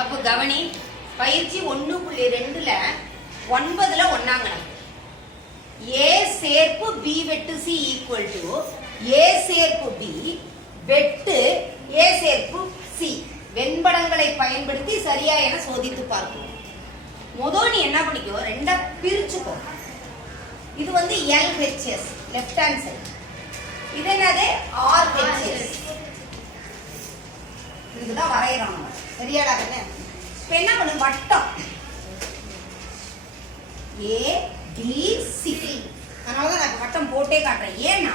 அப்போ கவனி, பயிற்சி 1.2ல 9ல ஒன்னாங்கணம். ஏ சேர்ப்பு பி வெட்டு சி ஈக்குவல் டு ஏ சேர்ப்பு பி வெட்டு ஏ சேர்ப்பு சி. வெண்படங்களை பயன்படுத்தி சரியா என சோதித்து பார்ப்போம். முதல் நீ என்ன பண்ணிக்கோ, ரெண்டா பிரிச்சுக்கோ. இது வந்து LHS லெஃப்ட் ஹேண்ட் சைடு, இது என்னது RHS. இதுதான் வரையறோம் நம்ம. சரியாடா கண்ணே? இப்ப என்ன பண்ணு, வட்டம் ABC. அதனாலதான் நான் வட்டம் போட்டே காட்டுறேன். ஏன்னா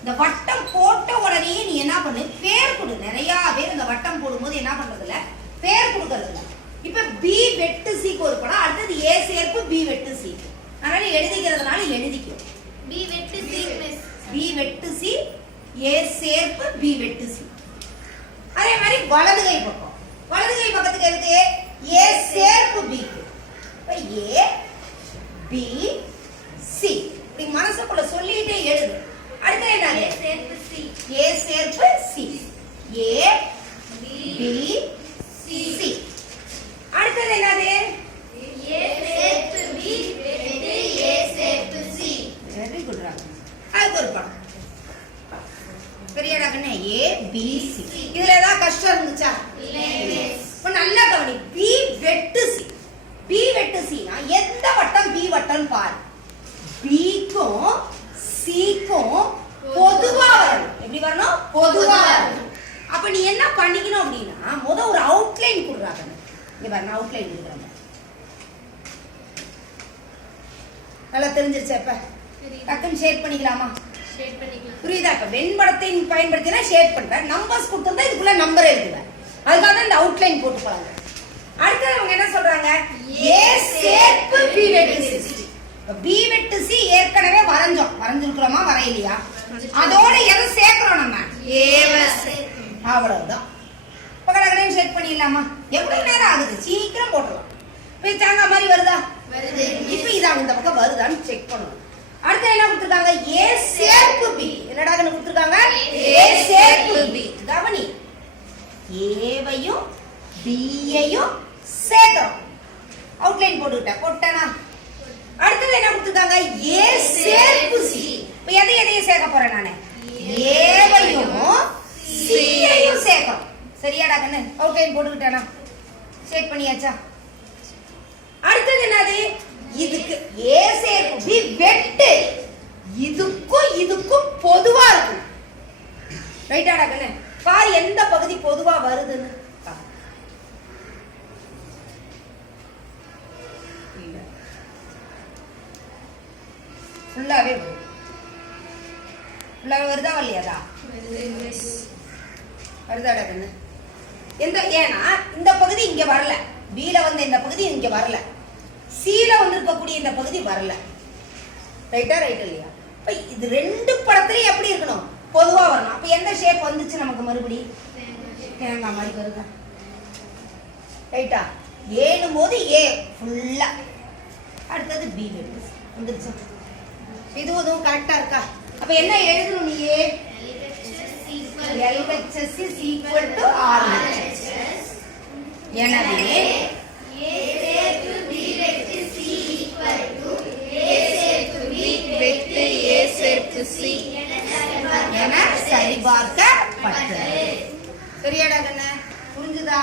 இந்த வட்டம் போட்ட உடனே நீ என்ன பண்ணு, பேர் கொடு. நிறைய பேர் இந்த வட்டம் போடும்போது என்ன பண்றதுல பேர் கொடுக்கறது இல்ல. இப்ப B வெட்டு Cக்கு ஒரு படம், அடுத்தது A சேர்ப்பு B வெட்டு C. அதனால எழுதிக்கிறதுனால எழுதிக்கோ. B வெட்டு C மிஸ் B வெட்டு C, A சேர்ப்பு B வெட்டு C. அதே மாதிரி வலது கை பக்கம், வலது கை பக்கத்துக்கு இருக்கு A சேர்ப்பு B. இப்ப A B C இப்படி மனசுக்குள்ள சொல்லிட்டே எழுது. அடுத்து என்ன, A சேர்ப்பு C, A சேர்ப்பு C, A B C. அடுத்து என்னது, A சேர்ப்பு B வெட்டு A சேர்ப்பு C. Very good Ram. அதுக்கு ஒரு படம். சரியாடா கண்ணே? A B C. இதுல ஏதாவது கஷ்டம் இருந்துச்சா? இல்ல. இப்ப நல்லா கவனி. B வெட்டு C, B வெட்டு C னா எந்த வட்டம் B வட்டம் பாரு. B க்கும் C க்கும் பொதுவா வரணும். எப்படி வரணும்? பொதுவா வரணும். அப்ப நீ என்ன பண்ணிக்கணும் அப்படின்னா, முத ஒரு அவுட்லைன் கொடுறாங்க. இங்க பாருங்க, அவுட்லைன் கொடுக்குறாங்க. நல்லா தெரிஞ்சிருச்சா? இப்ப டக்குன்னு ஷேட் பண்ணிக்கலாமா? ஷேட் பண்ணிக்கலாம். புரியுதா? இப்ப வெண்படத்தை பயன்படுத்தினா ஷேட் பண்றேன். நம்பர்ஸ் கொடுத்திருந்தா இதுக்குள்ள நம்பர் எழுதுவேன். அதுக்காக தான் இந்த அவுட்லைன் போட்டு போறாங்க. அடுத்து அவங்க என்ன சொல்றாங்க, A சேர்ப்பு B வெட்டு C. B வெட்டு C ஏற்கனவே வரைஞ்சோம். வரைஞ்சிருக்கிறோமா வரையலையா? அதோட எதை சேர்க்கிறோம் நம்ம? A சேர்க்கிறோம். அவ்வளவுதான். பக்கத்துல ஷேட் பண்ணிடலாமா? எவ்வளவு நேரம் ஆகுது? சீக்கிரம் போட்டுடலாம். இப்ப தேங்காய் மாதிரி வருதா? வருது. இப்ப இதான் இந்த பக்கம் வருதான்னு செக் பண்ணணும். அடுத்து என்ன கொடுத்திருக்காங்க, A சேர்ப்பு B. என்னடா கொடுத்திருக்காங்க? A சேர்ப்பு B. கவனி, ஏவையும் பியையும் சேர்க்கிறோம். அவுட்லைன் போட்டுட்டேனா? அடுத்தது என்ன கொடுத்திருக்காங்க, A சேர்ப்பு C. இப்ப எதையும் சேர்க்க போறேன் நானு, ஏவையும் சியையும் சேர்க்கிறோம். சரியாடா கண்ணு? அவுட்லைன் போட்டுக்கிட்டேனா? ஷேட் பண்ணியாச்சா? அடுத்தது என்னது, இதுக்கு A சேர்ப்பு B வெட்டு இதுக்கும் பொதுவா இருக்கும். ரைட்டாடா கண்ணு? பாரு எந்த பகுதி பொதுவா வருதுன்னு. ஃபுல்லாவே வருதா வரலையாதா? வருதாடா கண்ணு? ஏன்னா இந்த பகுதி இங்க வரல, B ல வந்த இந்த பகுதி இங்க வரல, C ல வந்திருக்கக்கூடிய இந்த பகுதி வரல. ரைட்டா? ரைட் இல்லையா? இப்ப இது ரெண்டு படத்துலயும் எப்படி இருக்கணும்? பொதுவா வரணும். அப்ப எந்த ஷேப் வந்துச்சு நமக்கு? மறுபடி தேங்காய் மாதிரி வருதா? ரைட்டா? ஏனும் போது A ஃபுல்லா, அடுத்தது B வந்துருச்சு. இதுவும் கரெக்டா இருக்கா? அப்ப என்ன எழுதணும் நீ? LHS is equal to RHS. எனவே A சேர்ப்பு B வெட்டு C equal to A சேர்ப்பு B வெட்டு A சேர்ப்பு C என சரிபார்க்கப்பட்டது. சரியாடா கண்ணே? புரிஞ்சுதா?